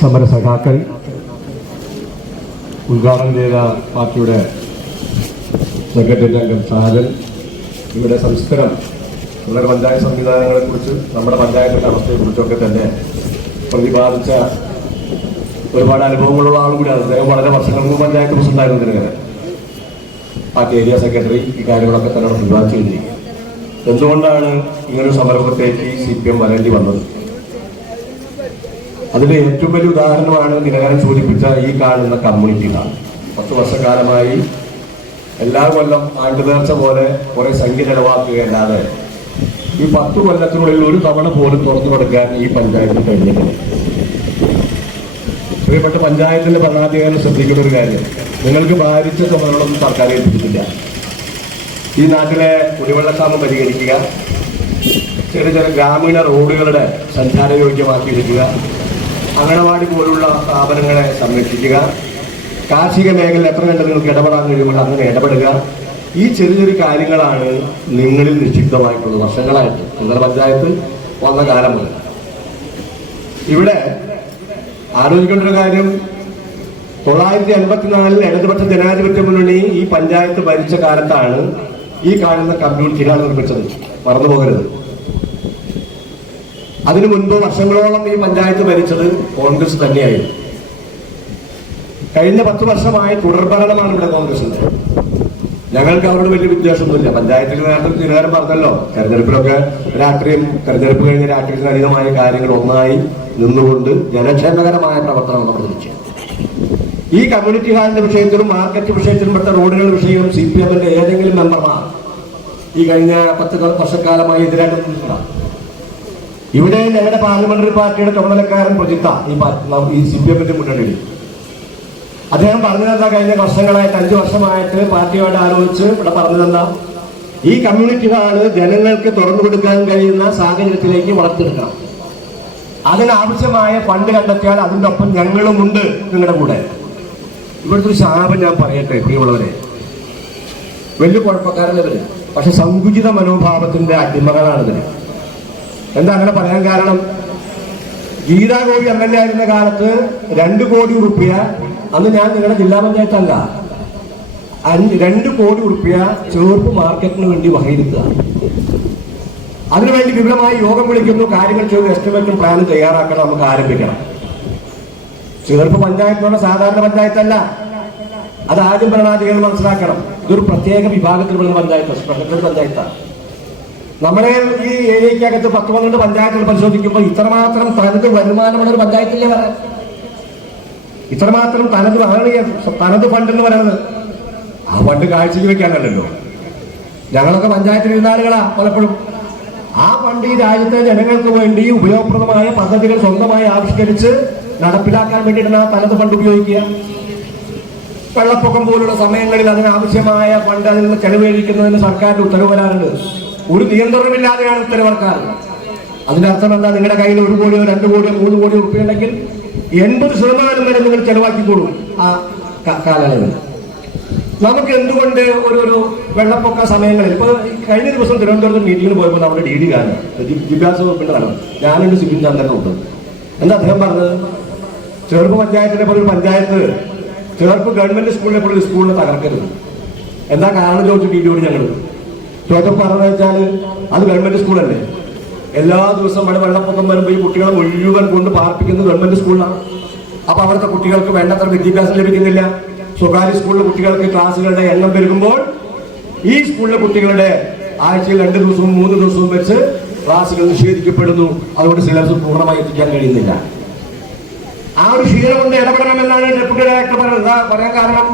സമര സഖാക്കൾ ഉദ്ഘാടനം ചെയ്ത പാർട്ടിയുടെ സെക്രട്ടറി അംഗം സാജൻ. ഇവിടെ സംസ്കരം നമ്മുടെ പഞ്ചായത്ത് സംവിധാനങ്ങളെ കുറിച്ച് നമ്മുടെ പഞ്ചായത്തിന്റെ അവസ്ഥയെ കുറിച്ചൊക്കെ തന്നെ പ്രതിപാദിച്ച ഒരുപാട് അനുഭവങ്ങളുള്ള ആളും അദ്ദേഹം വളരെ വർഷങ്ങൾക്ക് മുമ്പ് പഞ്ചായത്ത് പ്രസിഡന്റായിരുന്നു പാർട്ടി ഏരിയ സെക്രട്ടറി ഈ കാര്യങ്ങളൊക്കെ തന്നെ പ്രതിപാദിച്ചു എന്തുകൊണ്ടാണ് ഇങ്ങനൊരു സംരംഭത്തേക്ക് സി പി എം വരേണ്ടി വന്നത്? അതിന്റെ ഏറ്റവും വലിയ ഉദാഹരണമാണ് ദിനകരൻ സൂചിപ്പിച്ച ഈ കാണുന്ന കമ്മ്യൂണിറ്റികളാണ് പത്ത് വർഷക്കാലമായി എല്ലാ കൊല്ലം ആണ്ടുനേർച്ച പോലെ കുറെ സംഖ്യ ചെലവാക്കുകയല്ലാതെ ഈ പത്ത് കൊല്ലത്തിനുള്ളിൽ ഒരു തവണ പോലും തുറന്നു കൊടുക്കാൻ ഈ പഞ്ചായത്തിന് കഴിഞ്ഞിട്ടില്ല. പ്രിയപ്പെട്ട പഞ്ചായത്തിന്റെ ഭരണാധികാരി ശ്രദ്ധിക്കുന്ന ഒരു കാര്യം. നിങ്ങൾക്ക് ഭാരിച്ച ചുമതലകളൊന്നും സർക്കാർ ഏൽപ്പിച്ചിട്ടില്ല. ഈ നാട്ടിലെ കുടിവെള്ളക്ഷാമം പരിഹരിക്കുക ചെറിയ ചെറിയ ഗ്രാമീണ റോഡുകളുടെ സഞ്ചാരയോഗ്യമാക്കിയിരിക്കുക അംഗനവാടി പോലുള്ള സ്ഥാപനങ്ങളെ സംരക്ഷിക്കുക. കാർഷിക മേഖലയിൽ എത്ര കണ്ട നിങ്ങൾക്ക് ഇടപെടാൻ കഴിയുമ്പോൾ അങ്ങനെ ഇടപെടുക. ഈ ചെറിയ ചെറിയ കാര്യങ്ങളാണ് നിങ്ങളിൽ നിക്ഷിപ്തമായിട്ടുള്ളത് വർഷങ്ങളായിട്ട് നിങ്ങളുടെ പഞ്ചായത്ത് വന്ന കാലം മുതൽ. ഇവിടെ ആലോചിക്കേണ്ട ഒരു കാര്യം തൊള്ളായിരത്തി അൻപത്തിനാലിൽ ഇടതുപക്ഷ ജനാധിപത്യ മുന്നണി ഈ പഞ്ചായത്ത് ഭരിച്ച കാലത്താണ് ഈ കാണുന്ന കമ്മ്യൂണിറ്റികൾ നിർമ്മിച്ചത്. മറന്നു പോകരുത് അതിനു മുൻപ് വർഷങ്ങളോളം ഈ പഞ്ചായത്ത് ഭരിച്ചത് കോൺഗ്രസ് തന്നെയായിരുന്നു. കഴിഞ്ഞ പത്ത് വർഷമായി തുടർഭരണമാണ് ഇവിടെ കോൺഗ്രസിന്റെ ഞങ്ങൾക്ക് അവരോട് വലിയ വിദ്വേഷമൊന്നുമില്ല പഞ്ചായത്തിൽ നേരത്തെ തിരുവാരം പറഞ്ഞല്ലോ തെരഞ്ഞെടുപ്പിലൊക്കെ രാത്രിയും തെരഞ്ഞെടുപ്പ് കഴിഞ്ഞ രാഷ്ട്രീയത്തിന് അതീതമായ കാര്യങ്ങൾ ഒന്നായി നിന്നുകൊണ്ട് ജനക്ഷേമകരമായ പ്രവർത്തനം നമ്മൾ തിരിച്ചു ഈ കമ്മ്യൂണിറ്റി ഹാളിന്റെ വിഷയത്തിലും മാർക്കറ്റ് വിഷയത്തിലും പെട്ട റോഡുകളുടെ വിഷയവും സി പി എമ്മിന്റെ ഏതെങ്കിലും മെമ്പർമാർ ഈ കഴിഞ്ഞ പത്ത് വർഷക്കാലമായി എതിരായിട്ട് നിന്നിട്ടുണ്ടാകും ഇവിടെ ഞങ്ങളുടെ പാർലമെന്ററി പാർട്ടിയുടെ ചുമതലക്കാരൻ പ്രജിത്ത ഈ ഈ സി പി എമ്മിന്റെ മുന്നണിയിൽ. അദ്ദേഹം പറഞ്ഞതെന്താ കഴിഞ്ഞ വർഷങ്ങളായിട്ട് അഞ്ചു വർഷമായിട്ട് പാർട്ടിയോട് ആലോചിച്ച് ഇവിടെ പറഞ്ഞതെന്താ ഈ കമ്മ്യൂണിറ്റി ഹാൾ ജനങ്ങൾക്ക് തുറന്നു കൊടുക്കാൻ കഴിയുന്ന സാഹചര്യത്തിലേക്ക് വളർത്തിയെടുക്കണം. അതിനാവശ്യമായ ഫണ്ട് കണ്ടെത്തിയാൽ അതിന്റെ ഒപ്പം ഞങ്ങളുമുണ്ട് നിങ്ങളുടെ കൂടെ. ഇവിടുത്തെ ഒരു ശാപം ഞാൻ പറയട്ടെ പ്രിയമുള്ളവരെ. വലിയ കുഴപ്പക്കാരനവര് പക്ഷെ സങ്കുചിത മനോഭാവത്തിന്റെ അടിമകളാണ് ഇതിന് എന്താ അങ്ങനെ പറയാൻ കാരണം? Geetha Gopi M L A ആയിരുന്ന കാലത്ത് രണ്ട് കോടി ഉറുപ്പ്യ അന്ന് ഞാൻ നിങ്ങളുടെ ജില്ലാ പഞ്ചായത്തല്ല. അഞ്ച് രണ്ട് കോടി ഉറുപ്പ്യ ചെറുപ്പ് മാർക്കറ്റിന് വേണ്ടി വകയിരുത്തുക. അതിനുവേണ്ടി വിപുലമായി യോഗം വിളിക്കുന്നു കാര്യങ്ങൾ ചെയ്ത് എസ്റ്റിമേറ്റും പ്ലാനും തയ്യാറാക്കണം നമുക്ക് ആരംഭിക്കണം. ചെറുപ്പ് പഞ്ചായത്ത് എന്ന് സാധാരണ പഞ്ചായത്തല്ല. അത് ആദ്യം ഭരണാധികാരികൾ മനസ്സിലാക്കണം. ഇതൊരു പ്രത്യേക വിഭാഗത്തിലുള്ള പഞ്ചായത്ത് പഞ്ചായത്താണ്. നമ്മുടെ ഈ ഏരിയക്കകത്ത് പത്ത് പന്ത്രണ്ട് പഞ്ചായത്തുകൾ പരിശോധിക്കുമ്പോൾ ഇത്രമാത്രം തനത് വരുമാനമുള്ള ഒരു പഞ്ചായത്തില്ലേ പറയാൻ ഇത്രമാത്രം തനത് തനത് ഫണ്ട് എന്ന് പറയുന്നത്. ആ ഫണ്ട് കാഴ്ചയ്ക്ക് വെക്കാനല്ലല്ലോ. ഞങ്ങളൊക്കെ പഞ്ചായത്തിൽ ഇരുന്നാളുകളാ പലപ്പോഴും. ആ ഫണ്ട് ഈ രാജ്യത്തെ ജനങ്ങൾക്ക് വേണ്ടി ഉപയോഗപ്രദമായ പദ്ധതികൾ സ്വന്തമായി ആവിഷ്കരിച്ച് നടപ്പിലാക്കാൻ വേണ്ടിയിട്ടാണ് ആ തനത് ഫണ്ട് ഉപയോഗിക്കുക. വെള്ളപ്പൊക്കം പോലുള്ള സമയങ്ങളിൽ അതിനാവശ്യമായ ഫണ്ട് അതിൽ നിന്ന് ചെലവഴിക്കുന്നതിന് സർക്കാരിന്റെ ഉത്തരവ് വരാറുണ്ട്. ഒരു നിയന്ത്രണമില്ലാതെയാണ് ഉത്തരവിറക്കാറ് അതിന്റെ അർത്ഥം എന്താ? നിങ്ങളുടെ കയ്യിൽ ഒരു കോടിയോ രണ്ട് കോടിയോ മൂന്ന് കോടിയോ ഉറപ്പ് ഉണ്ടെങ്കിൽ എൺപത് ശതമാനം വരെ നിങ്ങൾ ചെലവാക്കിക്കോളൂ. ആ കാലയളവിൽ നമുക്ക് എന്തുകൊണ്ട് ഒരു ഒരു വെള്ളപ്പൊക്ക സമയങ്ങളിൽ ഇപ്പൊ കഴിഞ്ഞ ദിവസം തിരുവനന്തപുരത്ത് മീറ്റിംഗിന് പോയപ്പോൾ നമ്മുടെ ഡി ഡി കാരണം വിദ്യാഭ്യാസ വകുപ്പിന്റെ നടന്നു ഞാനൊരു സിബിൻ ചന്ദ്രനും ഉണ്ട്. എന്താ അദ്ദേഹം പറഞ്ഞത്? ചെറുപ്പ് പഞ്ചായത്തിനെ പോലെ ഒരു പഞ്ചായത്ത് ചെറുപ്പ് ഗവൺമെന്റ് സ്കൂളിനെ പോലെ ഒരു സ്കൂളിനെ തകർക്കരുത്. എന്താ കാരണം ചോദിച്ചു ഡി ഡിയോട് ഞങ്ങൾ ചോദ്യം പറഞ്ഞു വെച്ചാൽ അത് ഗവൺമെന്റ് സ്കൂളല്ലേ? എല്ലാ ദിവസവും ഇവിടെ വെള്ളപ്പൊക്കം വരുമ്പോൾ ഈ കുട്ടികളെ മുഴുവൻ കൊണ്ട് പാർപ്പിക്കുന്നത് ഗവൺമെന്റ് സ്കൂളിലാണ്. അപ്പൊ അവിടുത്തെ കുട്ടികൾക്ക് വേണ്ടത്ര വിദ്യാഭ്യാസം ലഭിക്കുന്നില്ല. സ്വകാര്യ സ്കൂളിലെ കുട്ടികൾക്ക് ക്ലാസ്സുകളുടെ എണ്ണം പെരുകുമ്പോൾ ഈ സ്കൂളിലെ കുട്ടികളുടെ ആഴ്ചയിൽ രണ്ട് ദിവസവും മൂന്ന് ദിവസവും വെച്ച് ക്ലാസ്സുകൾ നിഷേധിക്കപ്പെടുന്നു. അതുകൊണ്ട് സിലബസ് പൂർണമായി എത്തിക്കാൻ കഴിയുന്നില്ല. ആ ഒരു ക്ഷീണം കൊണ്ട് ഇടപെടണമെന്നാണ് ഡെപ്യൂട്ടി ഡയറക്ടർ പറയാൻ കാരണം?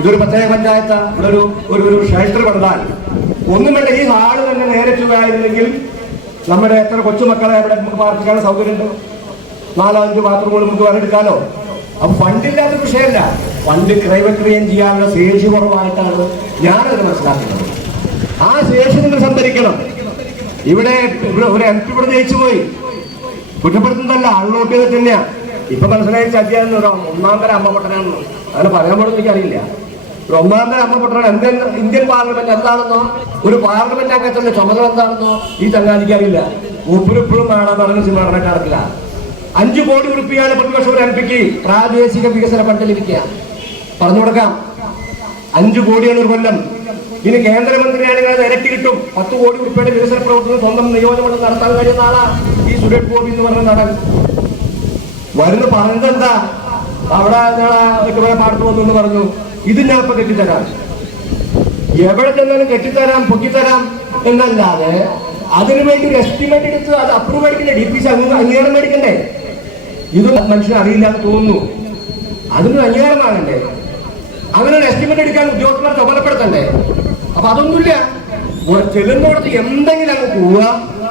ഇതൊരു പ്രത്യേക പഞ്ചായത്ത്. ഇവിടെ ഒരു ഒരു ഒരു ഷെൽട്ടർ പണിതാൽ ഒന്നും വേണ്ട ഈ ഹാൾ തന്നെ നേരെ ചുവായിരുന്നെങ്കിൽ നമ്മുടെ എത്ര കൊച്ചുമക്കളെ ഇവിടെ നമുക്ക് പാർപ്പിക്കാനുള്ള സൗകര്യമുണ്ട്? നാലോ അഞ്ച് ബാത്റൂമുകൾ നമുക്ക് വേറെടുക്കാലോ? അപ്പൊ ഫണ്ടില്ലാത്ത വിഷയമല്ല. ഫണ്ട് ക്രൈവക്രിയം ചെയ്യാനുള്ള ശേഷി കുറവായിട്ടാണ് ഞാനത് മനസ്സിലാക്കുന്നത്. ആ ശേഷി നിങ്ങൾ സംഭരിക്കണം. ഇവിടെ ഇവിടെ ഒരു എം പി ഇവിടെ ജയിച്ചു പോയി. കുറ്റപ്പെടുത്തുന്നതല്ല ആളിനോട്ട് ചെയ്ത് തന്നെയാ. ഇപ്പൊ മനസ്സിലായി ചതിയാന്ന് ഒന്നാം തരം അമ്മ പൊട്ടനാണെന്ന്. അങ്ങനെ പറയാൻ പോലും എനിക്കറിയില്ല. പൊട്ടനാണ് ഇന്ത്യൻ ഇന്ത്യൻ പാർലമെന്റ് എന്താണെന്നോ ഒരു പാർലമെന്റ് അംഗത്തിന്റെ ചുമതല എന്താണെന്നോ ഈ ചങ്ങാതിക്ക് അറിയില്ല. മൂപ്പരിപ്പോഴും വേണം പറഞ്ഞ സിനിമ നടക്കാറില്ല. അഞ്ചു കോടി ഉറുപ്പിയാണ് പ്രതിപക്ഷ ഒരു എം പിക്ക് പ്രാദേശിക വികസന ഫണ്ട് ലഭിക്കുക. പറഞ്ഞു കൊടുക്കാം. അഞ്ചു കോടിയാണ് ഒരു കൊല്ലം. ഇനി കേന്ദ്രമന്ത്രിയാണെങ്കിൽ അത് ഇരട്ടി കിട്ടും. പത്ത് കോടി ഉറുപ്പിയുടെ വികസന പ്രവർത്തനം സ്വന്തം നിയോജകമണ്ഡലം നടത്താൻ കഴിയുന്ന ആളാ ഈ സുരേഷ് ഗോപി എന്ന് പറഞ്ഞ നടൻ. വരുന്ന പറഞ്ഞെന്താ അവിടെ പാടത്ത് വന്നു എന്ന് പറഞ്ഞു. ഇത് ഞാപ്പ കെട്ടിത്തരാം എവിടെ ചെന്നാലും കെട്ടിത്തരാം പൊക്കിത്തരാം എന്നല്ലാതെ അതിനു വേണ്ടി ഒരു എസ്റ്റിമേറ്റ് എടുത്ത് അത് അപ്രൂവ് മേടിക്കണ്ടേ ഡി പി സി അംഗീകാരം മേടിക്കണ്ടേ? ഇത് മനുഷ്യൻ അറിയില്ല എന്ന് തോന്നുന്നു. അതിനൊരു അംഗീകാരം വാങ്ങണ്ടേ അങ്ങനെ ഒരു എസ്റ്റിമേറ്റ് എടുക്കാൻ ഉദ്യോഗസ്ഥന്മാർ ചുമതലപ്പെടുത്തണ്ടേ? അപ്പൊ അതൊന്നുമില്ല. ചെല്ലുന്നിടത്ത് എന്തെങ്കിലും അങ്ങ് പോവുക.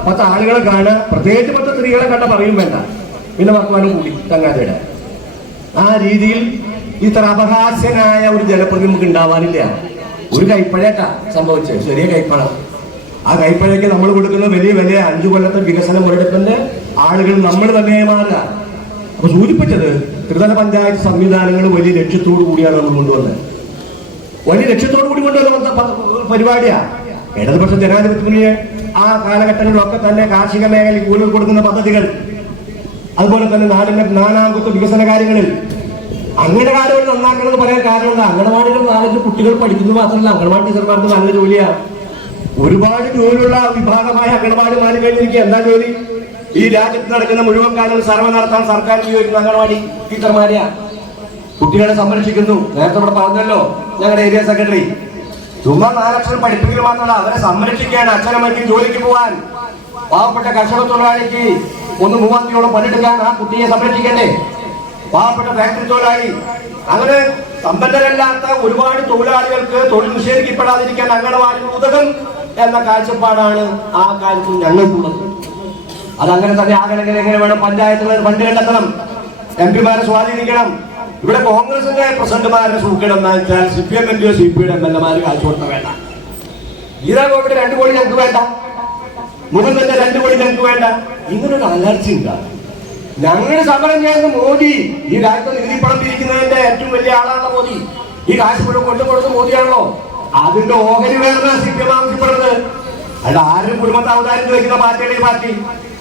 പത്ത് ആളുകളെ കാണുക. പ്രത്യേകിച്ച് പത്ത് സ്ത്രീകളെ കണ്ട പറയും വേണ്ട. പിന്നെ വർത്തമാനം കൂടി ചങ്ങാതിയുടെ. ആ രീതിയിൽ ഇത്ര അപഹാസ്യനായ ഒരു ജനപ്രതി നമുക്ക് ഉണ്ടാവാനില്ല. ഒരു കൈപ്പഴേട്ടാ സംഭവിച്ചത്. ചെറിയ കൈപ്പഴം. ആ കൈപ്പഴയ്ക്ക് നമ്മൾ കൊടുക്കുന്ന വലിയ വലിയ അഞ്ചു കൊല്ലത്തെ വികസന മുരടിപ്പിന്റെ ആളുകൾ നമ്മൾ തന്നെ മാറുക. അപ്പൊ സൂചിപ്പിച്ചത് ത്രിതല പഞ്ചായത്ത് സംവിധാനങ്ങൾ വലിയ ലക്ഷ്യത്തോടു കൂടിയാണ് നമ്മൾ കൊണ്ടുവന്നത്. വലിയ ലക്ഷ്യത്തോടു കൂടി കൊണ്ടുവന്ന പരിപാടിയാ. ഇടതുപക്ഷ ജനാധിപത്യത്തിന് ആ കാലഘട്ടങ്ങളിലൊക്കെ തന്നെ കാർഷിക മേഖലയ്ക്ക് കൂടുതൽ കൊടുക്കുന്ന പദ്ധതികൾ. അതുപോലെ തന്നെ നാടിന്റെ നാനാംഗത്വ വികസന കാര്യങ്ങളിൽ അംഗനവാടികൾ നന്നാക്കണമെന്ന് പറയാൻ കാരണം എന്താ അംഗനവാടികൾ നാലഞ്ച് കുട്ടികൾ പഠിക്കുന്നത് മാത്രമല്ല അംഗനവാടി ടീച്ചർമാർക്ക് നല്ല ജോലിയാ. ഒരുപാട് ജോലിയുള്ള വിഭാഗമായ അംഗനവാടി മാറി കഴിഞ്ഞിരിക്കുക എന്താ ജോലി? ഈ രാജ്യത്ത് നടക്കുന്ന മുഴുവൻ കാര്യങ്ങൾ സർവ നടത്താൻ സർക്കാർ നിയോഗിക്കുന്ന അംഗനവാടി ടീച്ചർമാരെയാ. കുട്ടികളെ സംരക്ഷിക്കുന്നു. നേരത്തെ ഇവിടെ പറഞ്ഞല്ലോ ഞങ്ങളുടെ ഏരിയ സെക്രട്ടറി. ചുമ്മാ നാലക്ഷരം പഠിപ്പിക്കൽ മാത്രമല്ല അവരെ സംരക്ഷിക്കാൻ അച്ഛനമ്മയ്ക്ക് ജോലിക്ക് പോവാൻ. പാവപ്പെട്ട കർഷക തൊഴിലാളിക്ക് ഒന്ന് മൂവാത്തിയോളം പണിയെടുക്കാൻ ആ കുട്ടിയെ സംരക്ഷിക്കണ്ടേ? പാവപ്പെട്ട ഫാക്ടറി തൊഴിലാളി. അങ്ങനെ സമ്പന്നരല്ലാത്ത ഒരുപാട് തൊഴിലാളികൾക്ക് തൊഴിൽ നിഷേധിക്കപ്പെടാതിരിക്കാൻ അംഗനവാടികൾ ഉതകം എന്ന കാഴ്ചപ്പാടാണ് ആ കാലത്ത് ഞങ്ങൾക്കുള്ളത്. അതങ്ങനെ തന്നെ ആകണമെങ്കിൽ എങ്ങനെ വേണം പഞ്ചായത്തുകൾ ഫണ്ട് കണ്ടെത്തണം. എം പിമാരെ സ്വാധീനിക്കണം. ഇവിടെ കോൺഗ്രസിന്റെ പ്രസിഡന്റുമാരുടെ സൂക്കേട് എന്താ വെച്ചാൽ സി പി എമ്മിന്റെയോ സി പി എം എൽ എമാര് കാഴ്ച കൊടുത്ത വേണ്ട. ഗീതാ ഗോപിയുടെ രണ്ടു കോടി ഞങ്ങൾക്ക് വേണ്ട. മുഖം തന്നെ രണ്ടു കോടി ഞങ്ങൾക്ക് വേണ്ട. ഇങ്ങനൊരു അലർജി ഉണ്ടാ ഞങ്ങൾ സമരം ചെയ്യുന്ന മോദി. ഈ രാജ്യത്ത് നികുതി പണം പിരിക്കുന്നതിന്റെ ഏറ്റവും വലിയ ആളാണല്ലോ മോദി. ഈ കാശ് മുഴുവൻ കൊണ്ടുകൊടുത്ത മോദിയാണല്ലോ. അതിന്റെ ഓഹരി വേറെ സി അല്ല ആരും കുടുംബത്തെ അവതാരം ചോദിക്കുന്ന പാർട്ടിയുടെ പാർട്ടി.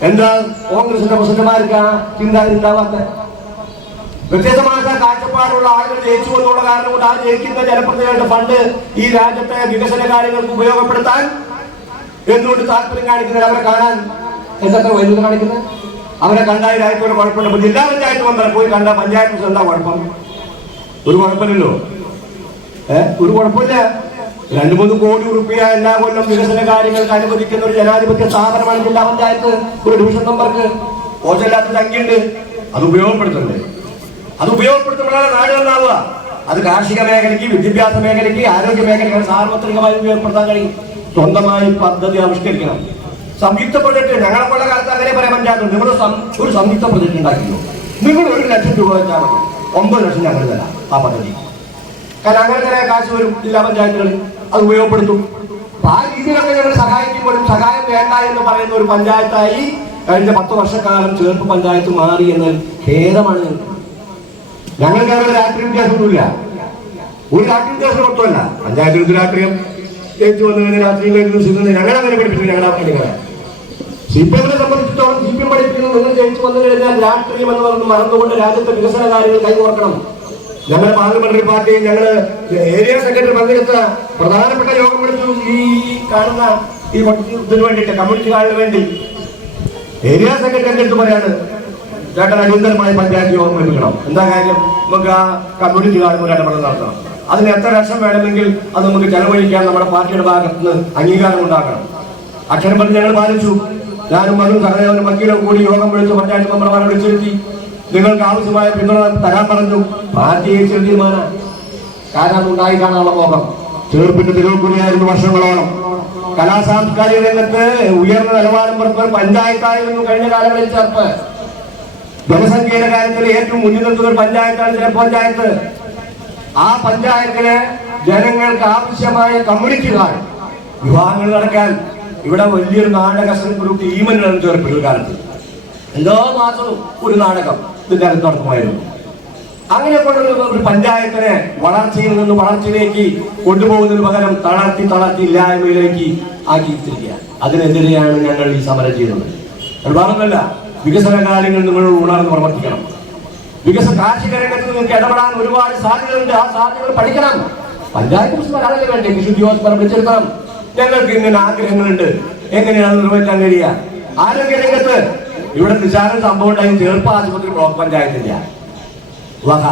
എന്താ കോൺഗ്രസിന്റെ പ്രസിഡന്റുമാർക്ക് ആ ഉണ്ടാവാത്ത വ്യത്യസ്തമായ കാഴ്ചപ്പാടുള്ള ആളുകൾ ജയിച്ചു എന്നുള്ള കാരണം കൊണ്ട് ആ ജയിക്കുന്ന ജനപ്രതിനിധികളുടെ ഫണ്ട് ഈ രാജ്യത്തെ വികസന കാര്യങ്ങൾക്ക് ഉപയോഗപ്പെടുത്താൻ എന്തുകൊണ്ട് താല്പര്യം കാണിക്കുന്നത് അവരെ കാണാൻ എന്തൊക്കെ വൈദ്യുതി കാണിക്കുന്നത് അവരെ ഒരു കുഴപ്പമില്ല. ജില്ലാ പഞ്ചായത്ത് വന്നാൽ പോയി കണ്ട പഞ്ചായത്ത് എന്താ കുഴപ്പം? ഒരു കുഴപ്പമില്ലല്ലോ. ഏ? ഒരു കുഴപ്പമില്ല. രണ്ടു മൂന്ന് കോടി റുപ്യ എല്ലാ കൊല്ലം വികസന കാര്യങ്ങൾക്ക് അനുവദിക്കുന്ന ഒരു ജനാധിപത്യ സ്ഥാപനമാണ് ജില്ലാ പഞ്ചായത്ത്. ഒരു ഡിവിഷൻ നമ്പർക്ക് കോച്ചല്ലാത്ത സംഖ്യയുണ്ട്. അത് ഉപയോഗപ്പെടുത്തണ്ടേ. അത് ഉപയോഗപ്പെടുത്തുമ്പോഴാണ് നാട് നന്നാവുക. അത് കാർഷിക മേഖലയ്ക്ക് വിദ്യാഭ്യാസ മേഖലയ്ക്ക് ആരോഗ്യ മേഖലയ്ക്ക് സാർവത്രികമായി ഉപയോഗപ്പെടുത്താൻ കഴിയും. സ്വന്തമായി പദ്ധതി ആവിഷ്കരിക്കണം. സംയുക്ത പ്രൊജക്ട് ഞങ്ങളെ കൊള്ള കാലത്ത് അങ്ങനെ പറയാൻ പറ്റാത്ത നിങ്ങൾ ഒരു സംയുക്ത പ്രൊജക്ട് ഉണ്ടാക്കിയോ നിങ്ങൾ ഒരു ലക്ഷം രൂപ വെച്ചാൽ മതി. ഒമ്പത് ലക്ഷം ഞങ്ങൾ തരാം ആ പദ്ധതി. കാരണം അങ്ങനെ തന്നെ കാശ് വരും ജില്ലാ പഞ്ചായത്തുകളിൽ അത് ഉപയോഗപ്പെടുത്തും. അപ്പൊ ആ രീതിയിലൊക്കെ ഞങ്ങൾ സഹായിക്കുമ്പോഴും സഹായം വേണ്ട എന്ന് പറയുന്ന ഒരു പഞ്ചായത്തായി കഴിഞ്ഞ പത്ത് വർഷക്കാലം ചേർപ്പ് പഞ്ചായത്ത് മാറി എന്ന് ഖേദമാണ്. ഞങ്ങൾക്ക്. അവിടെ രാഷ്ട്രീയ വ്യത്യാസമൊന്നുമില്ല. ഒരു രാഷ്ട്രീയ വ്യത്യാസം ഒട്ടുമല്ല പഞ്ചായത്തിൽ രാഷ്ട്രീയം ജയിച്ചു വന്നു കഴിഞ്ഞാൽ രാഷ്ട്രീയം ഞങ്ങൾ അങ്ങനെ പഠിപ്പിച്ചു ഞങ്ങളുടെ സി പി എമ്മിനെ സംബന്ധിച്ചിടത്തോളം സി പി എം പഠിപ്പിക്കുന്നത് നിങ്ങൾ ജയിച്ചു വന്നു കഴിഞ്ഞാൽ രാഷ്ട്രീയം എന്ന് പറഞ്ഞ് മറന്നുകൊണ്ട് രാജ്യത്തെ വികസന കാര്യങ്ങൾ കൈകോർക്കണം. ഞങ്ങളുടെ പാർലമെന്ററി പാർട്ടി ഞങ്ങൾ ഏരിയ സെക്രട്ടറി പങ്കെടുത്ത പ്രധാനപ്പെട്ട യോഗം വിളിച്ചു. ഈ കാണുന്ന ഈ ഇതിനു വേണ്ടിയിട്ട് കമ്മ്യൂണിസ്റ്റുകാരന് വേണ്ടി. ഏരിയ സെക്രട്ടറി എന്റെ പറയാണ് ചേട്ടൻ അടിയന്തരമായി പഞ്ചായത്ത് യോഗം വിളിക്കണം എന്താ കാര്യം? നമുക്ക് ആ കമ്മ്യൂണിറ്റി കാർഡ് ഇടപെടൽ നടത്തണം. അതിന് എത്ര ലക്ഷം വേണമെങ്കിൽ അത് നമുക്ക് ചെലവഴിക്കാൻ നമ്മുടെ പാർട്ടിയുടെ ഭാഗത്ത് നിന്ന് അംഗീകാരം ഉണ്ടാക്കണം. അക്ഷരം പറഞ്ഞ് ഞങ്ങൾ പാലിച്ചു. ഞാനും മകളും സഹദേവനും വക്കീലും കൂടി യോഗം വിളിച്ച് പഞ്ചായത്ത് മെമ്പർമാരെ വിളിച്ചിരുത്തി. നിങ്ങൾക്ക് ആവശ്യമായ പിന്തുണ തരാൻ പറഞ്ഞു. പാർട്ടി ജയിച്ച തീരുമാന കാരണം ഉണ്ടായി കാണാനുള്ള മോഹം ചേർപ്പിന്റെ തിരുവക്കുടിയായിരുന്നു വർഷങ്ങളോളം. കലാ സാംസ്കാരിക രംഗത്ത് ഉയർന്ന നിലവാരം പുറത്ത് പഞ്ചായത്തായിരുന്നു കഴിഞ്ഞ കാലങ്ങളിൽ ചേർപ്പ്. ജനസംഖ്യയുടെ കാര്യത്തിൽ ഏറ്റവും മുന്നിൽ നിൽക്കുന്ന ഒരു പഞ്ചായത്താണ് ചേർപ്പ് പഞ്ചായത്ത് ആ പഞ്ചായത്തിലെ ജനങ്ങൾക്ക് ആവശ്യമായ കമ്മ്യൂണിറ്റികൾ വിവാഹങ്ങൾ നടക്കാൻ ഇവിടെ വലിയൊരു നാടക ഒരു ടീമിനാണ് ചേർപ്പിൽ കാലത്ത്. എല്ലാ മാസവും ഒരു നാടകം ഇതിന്റെ അകത്ത് നടക്കുമായിരുന്നു അങ്ങനെ കൊണ്ടുള്ള ഒരു പഞ്ചായത്തിനെ വളർച്ചയിൽ നിന്ന് വളർച്ചയിലേക്ക് കൊണ്ടുപോകുന്നതിന് പകരം തളർത്തി തളർത്തി ഇല്ലായ്മയിലേക്ക് ആക്കിയിരിക്കുക അതിനെതിരെയാണ് ഞങ്ങൾ ഈ സമരം ചെയ്യുന്നത്. പറഞ്ഞല്ല വികസന കാര്യങ്ങൾ നിങ്ങൾ ഉണർന്ന് പ്രവർത്തിക്കണം. വികസന കാർഷിക രംഗത്ത് നിങ്ങൾക്ക് ഇടപെടാൻ ഒരുപാട് സാധ്യതകളുണ്ട്. ആ സാധ്യതകൾ പഠിക്കണം. പഞ്ചായത്ത് പ്രസിഡന്റ് വേണ്ടേ വിശുദ്ധി ഹോസ്പിറ്റൽ വിളിച്ചെടുക്കണം ഞങ്ങൾക്ക് ഇങ്ങനെ ആഗ്രഹങ്ങളുണ്ട്. എങ്ങനെയാണ് നിർവഹിക്കാൻ കഴിയുക? ആരോഗ്യ രംഗത്ത് ഇവിടെ നിശാരം സംഭവം ഉണ്ടായി. ചേർപ്പ് ആശുപത്രി ബ്ലോക്ക് പഞ്ചായത്തില്ല. വക.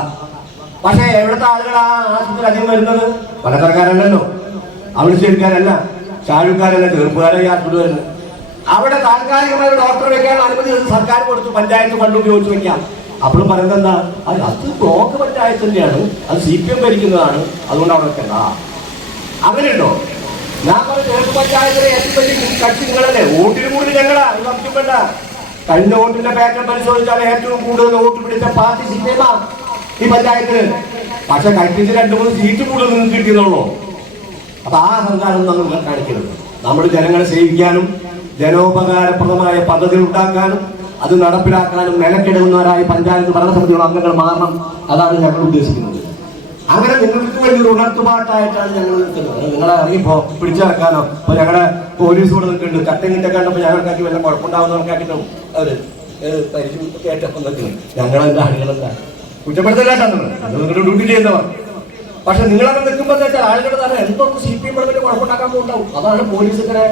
പക്ഷേ എവിടുത്തെ ആളുകളാ ആശുപത്രി അധികം വരുന്നത്? പലതരക്കാരല്ലല്ലോ അവിടുത്തേക്കാരല്ല ചാഴുക്കാരല്ല ചെറുപ്പക്കാരെ ഈ ആശുപത്രി വരുന്നത്. അവിടെ താൽക്കാലികമായി ഡോക്ടർ വെക്കാൻ അനുമതി സർക്കാർ കൊടുത്തു പഞ്ചായത്ത് ഫണ്ട് ഉപയോഗിച്ച് വെക്കാം. അപ്പോഴും പറയുന്നത് എന്താ? അത് അത് ബ്ലോക്ക് പഞ്ചായത്ത് തന്നെയാണ്. അത് സി പി എം ഭരിക്കുന്നതാണ്. അതുകൊണ്ട് അവിടെ വെക്കണ്ട. അങ്ങനെയുണ്ടോ? ഞാൻ കക്ഷി കഴിഞ്ഞ വോട്ടിന്റെ പരിശോധിച്ചാൽ ഏറ്റവും കൂടുതൽ വോട്ട് പിടിച്ച പാർട്ടി സി ഈ പഞ്ചായത്തിന് പക്ഷെ കഷ്ടിച്ച് രണ്ടു മൂന്ന് സീറ്റ് കൂടുതൽ നിങ്ങൾക്ക് കിട്ടിയെന്നുള്ളൂ. അപ്പൊ ആ അഹങ്കാരം നമ്മൾ കാണിക്കരുത് നമ്മൾ ജനങ്ങളെ സേവിക്കാനും ജനോപകാരപ്രദമായ പദ്ധതികൾ ഉണ്ടാക്കാനും അത് നടപ്പിലാക്കാനും നിലക്കെടുക്കുന്നവരായി പഞ്ചായത്ത് ഭരണസമിതിയുള്ള അംഗങ്ങൾ മാറണം. അതാണ് ഞങ്ങൾ ഉദ്ദേശിക്കുന്നത്. അങ്ങനെ നിങ്ങൾക്ക് ഒരു ഉണർത്തുപാട്ടായിട്ടാണ് ഞങ്ങൾ നിൽക്കുന്നത്. നിങ്ങളെ അറിയിപ്പോ പിടിച്ചിറക്കാനോ? ഇപ്പൊ ഞങ്ങളുടെ പോലീസ് കൂടെ നിൽക്കുന്നുണ്ട്. ചട്ടങ്ങിട്ട കണ്ടപ്പോ ഞങ്ങൾക്കാക്കി വല്ല കുഴപ്പമുണ്ടാവുന്ന കണക്കാക്കിയിട്ടും അവർ പരിചയം ഞങ്ങളെന്താ അണികളെന്താ കുറ്റപ്പെടുത്തലായിട്ടാണ് ഡ്യൂട്ടി ചെയ്യുന്നവർ പക്ഷെ നിങ്ങളവിടെ നിൽക്കുമ്പോൾ വെച്ചാൽ ആളുകൾ തന്നെ എന്തൊക്കെ സി പി എം ഗവൺമെന്റ് കുഴപ്പമുണ്ടാക്കാൻ പോകുന്നുണ്ടാവും അതാണ് പോലീസ് ഇങ്ങനെ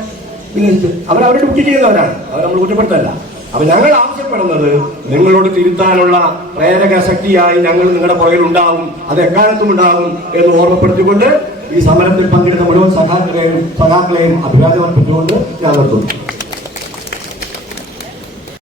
വിനയിച്ചത് അവർ അവരുടെ ഡ്യൂട്ടി ചെയ്യുന്നവരാണ്. അവർ നമ്മൾ കുറ്റപ്പെടുത്തല്ല. അപ്പൊ ഞങ്ങൾ ആവശ്യപ്പെടുന്നത് നിങ്ങളോട് തിരുത്താനുള്ള പ്രേരക ശക്തിയായി ഞങ്ങൾ നിങ്ങളുടെ പുറകിൽ ഉണ്ടാവും അത് എക്കാലത്തും ഉണ്ടാകും എന്ന് ഓർമ്മപ്പെടുത്തിക്കൊണ്ട് ഈ സമരത്തിൽ പങ്കെടുത്ത മുഴുവൻ സഖാക്കളെയും സഖാക്കളെയും അഭിവാദ്യം അർപ്പിച്ചുകൊണ്ട് ഞാൻ നിർത്തുന്നു.